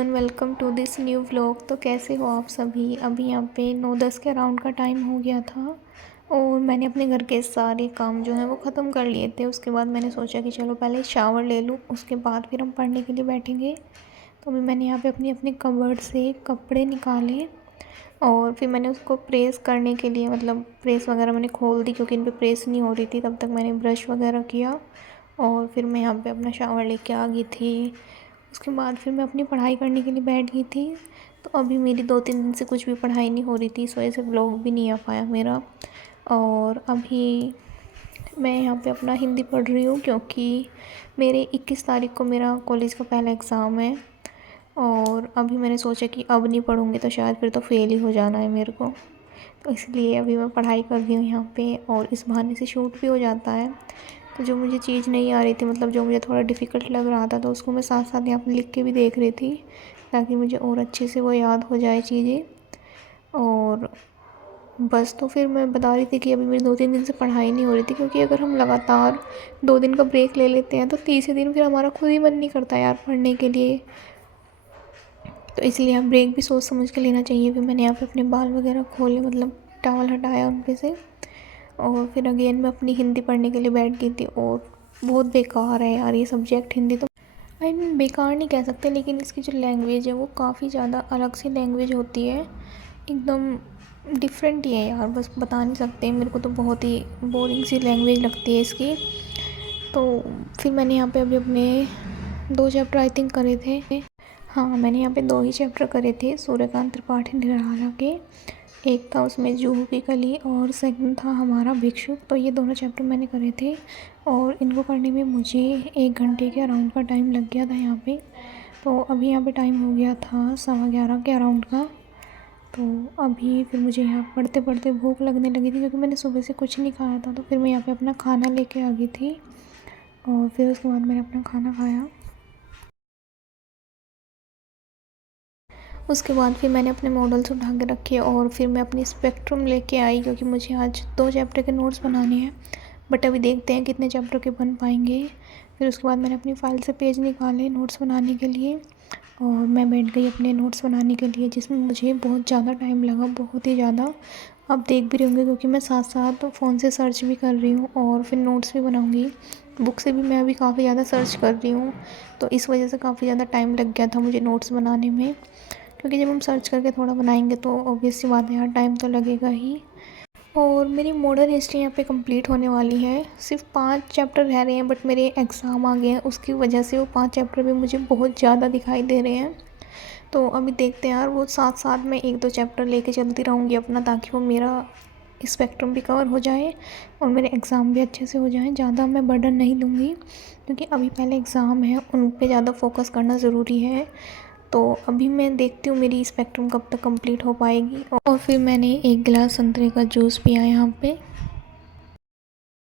Everyone, welcome to this new vlog. तो कैसे हो आप सभी। अभी यहाँ पे 9-10 के अराउंड का टाइम हो गया था और मैंने अपने घर के सारे काम जो हैं वो ख़त्म कर लिए थे। उसके बाद मैंने सोचा कि चलो पहले शावर ले लूँ, उसके बाद फिर हम पढ़ने के लिए बैठेंगे। तो अभी मैंने यहाँ पे अपनी अपनी कबर्ड से कपड़े निकाले और फिर मैंने उसको प्रेस करने के लिए प्रेस वगैरह मैंने खोल दी, क्योंकि इन पर प्रेस नहीं हो रही थी। तब तक मैंने ब्रश वगैरह किया और फिर मैं यहाँ पे अपना शावर लेके आ गई थी। उसके बाद फिर मैं अपनी पढ़ाई करने के लिए बैठ गई थी। तो अभी मेरी 2-3 दिन से कुछ भी पढ़ाई नहीं हो रही थी, इस वजह से व्लॉग भी नहीं आ पाया मेरा। और अभी मैं यहाँ पे अपना हिंदी पढ़ रही हूँ, क्योंकि मेरे 21 तारीख को मेरा कॉलेज का पहला एग्ज़ाम है। और अभी मैंने सोचा कि अब नहीं पढ़ूँगी तो शायद फिर तो फ़ेल ही हो जाना है मेरे को। तो इसलिए अभी मैं पढ़ाई कर रही हूँ यहाँ पे, और इस बहाने से शूट भी हो जाता है। तो जो मुझे चीज़ नहीं आ रही थी, जो मुझे थोड़ा डिफ़िकल्ट लग रहा था, तो उसको मैं साथ साथ यहाँ पे लिख के भी देख रही थी, ताकि मुझे और अच्छे से वो याद हो जाए चीज़ें। और बस, तो फिर मैं बता रही थी कि अभी मेरी 2-3 दिन से पढ़ाई नहीं हो रही थी, क्योंकि अगर हम लगातार 2 दिन का ब्रेक ले लेते हैं तो तीसरे दिन फिर हमारा खुद ही मन नहीं करता यार पढ़ने के लिए। तो इसलिए आप ब्रेक भी सोच समझ के लेना चाहिए। फिर मैंने यहाँ पे अपने बाल वगैरह खोले, टॉवल हटाया उन पे से, और फिर अगेन मैं अपनी हिंदी पढ़ने के लिए बैठ गई थी। और बहुत बेकार है यार ये सब्जेक्ट हिंदी। तो आई मीन बेकार नहीं कह सकते, लेकिन इसकी जो लैंग्वेज है वो काफ़ी ज़्यादा अलग सी लैंग्वेज होती है, एकदम डिफरेंट ही है यार, बस बता नहीं सकते। मेरे को तो बहुत ही बोरिंग सी लैंग्वेज लगती है इसकी। तो फिर मैंने यहाँ पे अभी अपने 2 चैप्टर आई थिंक करे थे। हाँ, मैंने यहाँ पे 2 ही चैप्टर करे थे सूर्यकांत त्रिपाठी निराला के। एक था उसमें जूहू की कली और सेकंड था हमारा भिक्षुक। तो ये दोनों चैप्टर मैंने करे थे और इनको करने में मुझे 1 घंटे के अराउंड का टाइम लग गया था यहाँ पे। तो अभी यहाँ पे टाइम हो गया था 11:15 के अराउंड का। तो अभी फिर मुझे यहाँ पढ़ते पढ़ते भूख लगने लगी थी, क्योंकि मैंने सुबह से कुछ नहीं खाया था। तो फिर मैं यहाँ पे अपना खाना लेके आ गई थी और फिर उसके बाद मैंने अपना खाना खाया। उसके बाद फिर मैंने अपने मॉडल्स उठा के रखे और फिर मैं अपनी स्पेक्ट्रम लेके आई, क्योंकि मुझे आज 2 चैप्टर के नोट्स बनाने हैं। बट अभी देखते हैं कितने चैप्टर के बन पाएंगे। फिर उसके बाद मैंने अपनी फ़ाइल से पेज निकाले नोट्स बनाने के लिए, और मैं बैठ गई अपने नोट्स बनाने के लिए, जिसमें मुझे बहुत ज़्यादा टाइम लगा, बहुत ही ज़्यादा। आप देख भी रहे होंगे, क्योंकि मैं साथ साथ फ़ोन से सर्च भी कर रही हूँ और फिर नोट्स भी बनाऊँगी। बुक से भी मैं अभी काफ़ी ज़्यादा सर्च कर रही हूँ, तो इस वजह से काफ़ी ज़्यादा टाइम लग गया था मुझे नोट्स बनाने में। क्योंकि जब हम सर्च करके थोड़ा बनाएंगे तो ऑब्वियस सी बात है यार, टाइम तो लगेगा ही। और मेरी मॉडर्न हिस्ट्री यहाँ पे कंप्लीट होने वाली है। सिर्फ 5 चैप्टर रह रहे हैं, बट मेरे एग्ज़ाम आ गए हैं, उसकी वजह से वो 5 चैप्टर भी मुझे बहुत ज़्यादा दिखाई दे रहे हैं। तो अभी देखते हैं यार, वो साथ साथ मैं 1-2 चैप्टर लेके चलती रहूँगी अपना, ताकि वो मेरा स्पेक्ट्रम भी कवर हो जाए और मेरे एग्ज़ाम भी अच्छे से हो जाएँ। ज़्यादा मैं बर्डन नहीं लूँगी, क्योंकि अभी पहले एग्ज़ाम है, उन पे ज़्यादा फोकस करना ज़रूरी है। तो अभी मैं देखती हूँ मेरी स्पेक्ट्रम कब तक कंप्लीट हो पाएगी। और फिर मैंने 1 गिलास संतरे का जूस पिया यहाँ पे।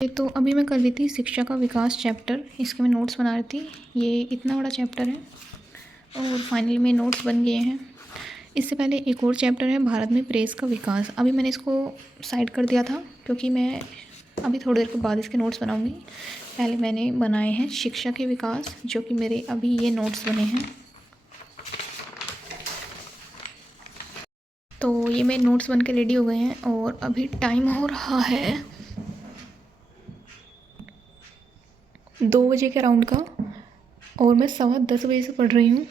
तो अभी मैं कर रही थी शिक्षा का विकास चैप्टर, इसके मैं नोट्स बना रही थी। ये इतना बड़ा चैप्टर है और फाइनली में नोट्स बन गए हैं। इससे पहले एक और चैप्टर है भारत में प्रेस का विकास। अभी मैंने इसको साइड कर दिया था, क्योंकि मैं अभी थोड़ी देर के बाद इसके नोट्स बनाऊँगी। पहले मैंने बनाए हैं शिक्षा के विकास, जो कि मेरे अभी ये नोट्स बने हैं। तो ये मेरे नोट्स बन के रेडी हो गए हैं और अभी टाइम हो रहा है 2 बजे के अराउंड का, और मैं 10:15 बजे से पढ़ रही हूँ।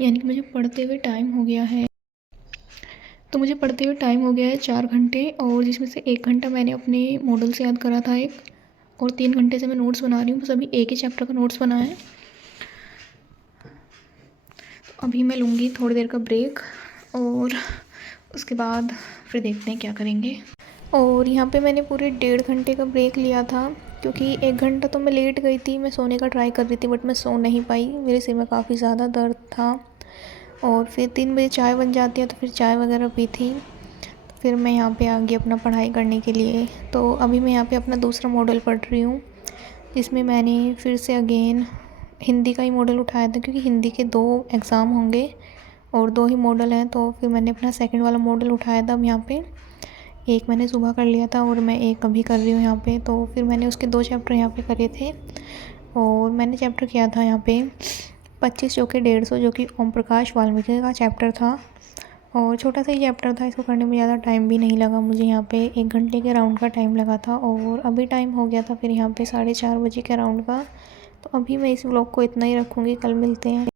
यानी कि मुझे पढ़ते हुए टाइम हो गया है। तो मुझे पढ़ते हुए टाइम हो गया है 4 घंटे, और जिसमें से 1 घंटा मैंने अपने मॉडल से याद करा था एक, और 3 घंटे से मैं नोट्स बना रही हूँ। बस अभी एक ही चैप्टर का नोट्स बना है। तो अभी मैं लूँगी थोड़ी देर का ब्रेक, और उसके बाद फिर देखते हैं क्या करेंगे। और यहाँ पे मैंने पूरे 1.5 घंटे का ब्रेक लिया था, क्योंकि 1 घंटा तो मैं लेट गई थी। मैं सोने का ट्राई कर रही थी, बट मैं सो नहीं पाई, मेरे सिर में काफ़ी ज़्यादा दर्द था। और फिर 3 बजे चाय बन जाती है, तो फिर चाय वगैरह पी थी। फिर मैं यहाँ पे आ गई अपना पढ़ाई करने के लिए। तो अभी मैं यहाँ पे अपना दूसरा मॉडल पढ़ रही हूँ, जिसमें मैंने फिर से अगेन हिंदी का ही मॉडल उठाया था, क्योंकि हिंदी के 2 एग्ज़ाम होंगे और 2 ही मॉडल हैं। तो फिर मैंने अपना सेकंड वाला मॉडल उठाया था। अब यहाँ पे एक मैंने सुबह कर लिया था और मैं एक अभी कर रही हूँ यहाँ पे। तो फिर मैंने उसके 2 चैप्टर यहाँ पे करे थे, और मैंने चैप्टर किया था यहाँ पे 25 चौके 150 जो कि ओम प्रकाश वाल्मीकि का चैप्टर था और छोटा सा ही चैप्टर था। इसको करने में ज़्यादा टाइम भी नहीं लगा मुझे, यहाँ पे 1 घंटे के राउंड का टाइम लगा था और अभी टाइम हो गया था फिर यहाँ पे 4:30 बजे के राउंड का। तो अभी मैं इस व्लॉग को इतना ही रखूँगी, कल मिलते हैं।